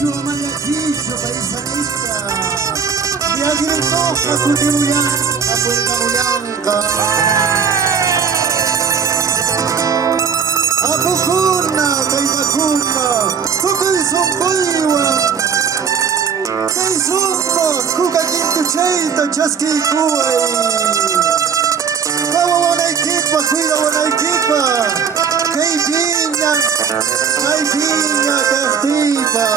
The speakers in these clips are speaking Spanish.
Yo mayaquillo, paisanita, y agretoja cutimuyanca, puerta muyanca. Apucuna, caitacuna, tucaisumpuiwa, caisumpa, cucaquintucheita, chasquikuay. Kawa wanaikipa, cuida wanaikipa, caipiña, castipa.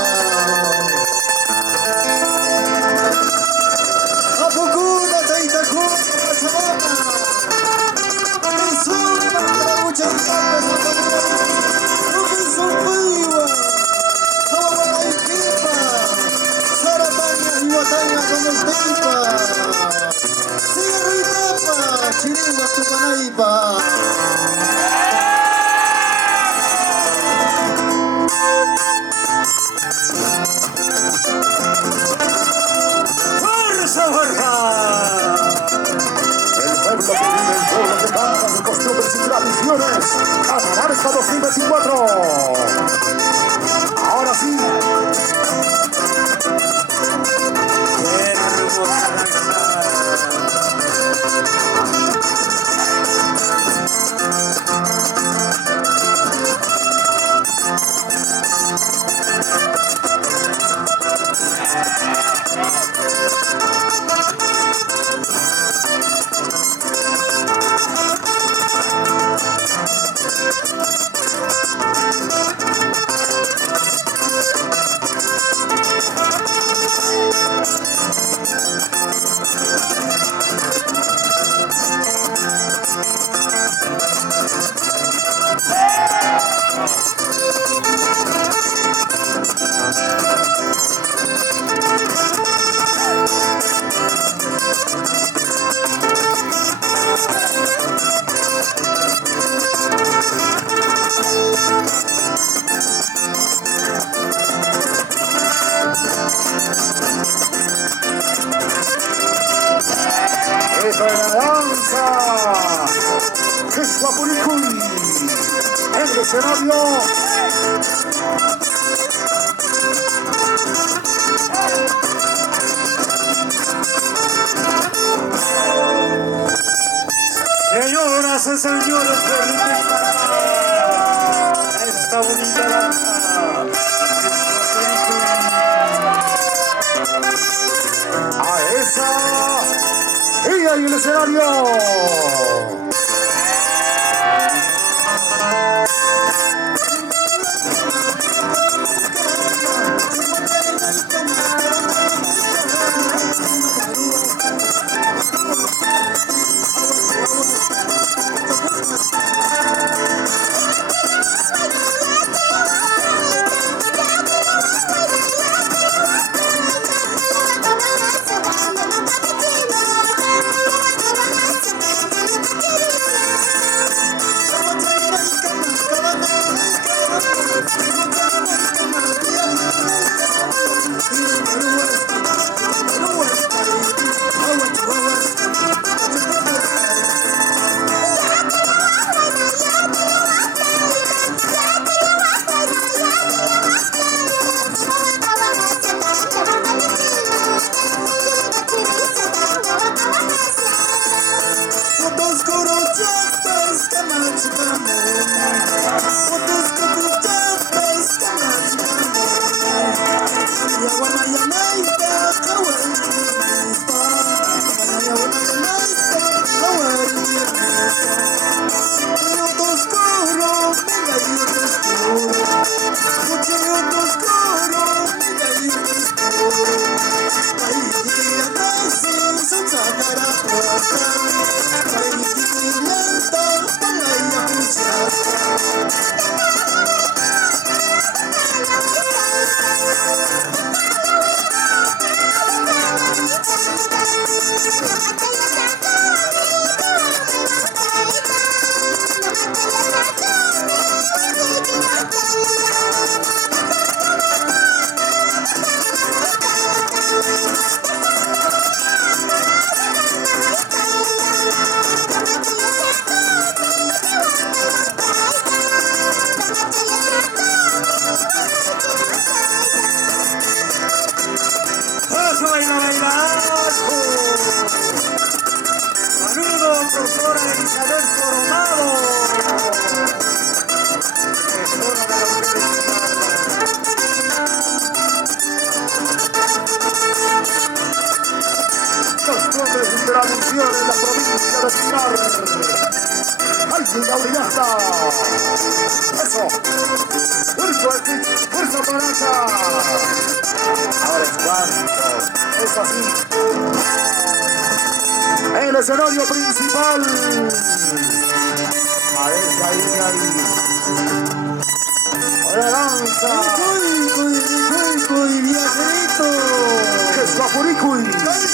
Apucuna, caitacuna, pachamama, caisumpa, trabuchaipa, tucaisumpuiwa, kawa wanaikipa, sarataña, iwataña, conestipa. Chiriwa tupanaipa. ¡Fuerza, fuerza! El pueblo que vive en pueblo que canta sus costumbres y tradiciones. Catamarca 2024. Ahora sí. ¡Qué hermosa danza! ¡Esa es la danza! ¡Quesuapuricuy! En el escenario. Señoras y señores, esta bonita danza. A esa. Y ahí el escenario. Costumbres y tradiciones en la provincia de Pinar. ¡Ay, Gabriela! ¡Eso! ¡Fuerza palanca! Ahora es cuando es así. El escenario principal. A ver, ahí. La danza. Cuy, viajerito. Que es Guapuricuy.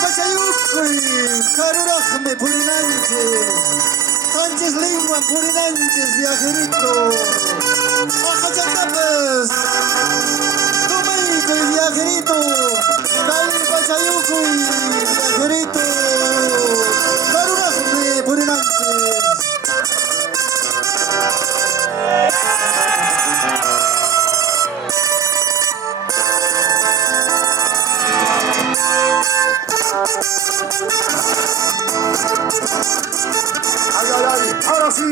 Pachayucuy, Carurajme, Purinanches. Anches Lingua, Purinanches, viajerito. Ajachacapes. Tomeicuy, viajerito. Cali Pachayucuy, viajerito. Carurajme, Purinanches. Ay, ahora sí.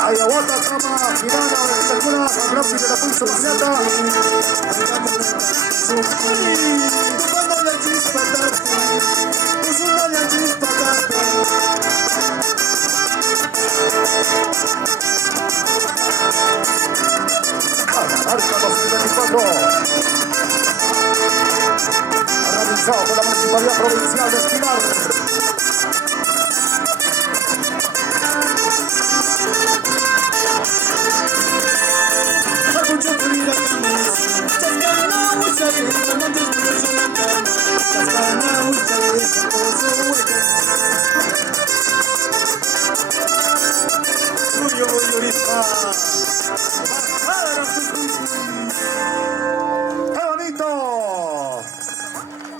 Ayahuasca, cama, girana, espectacular, rápido de la pulso, mañana. Arca 2024. Realizado por la Municipalidad Provincial de Espinar. Tuyo, Yurista. Bajar a tus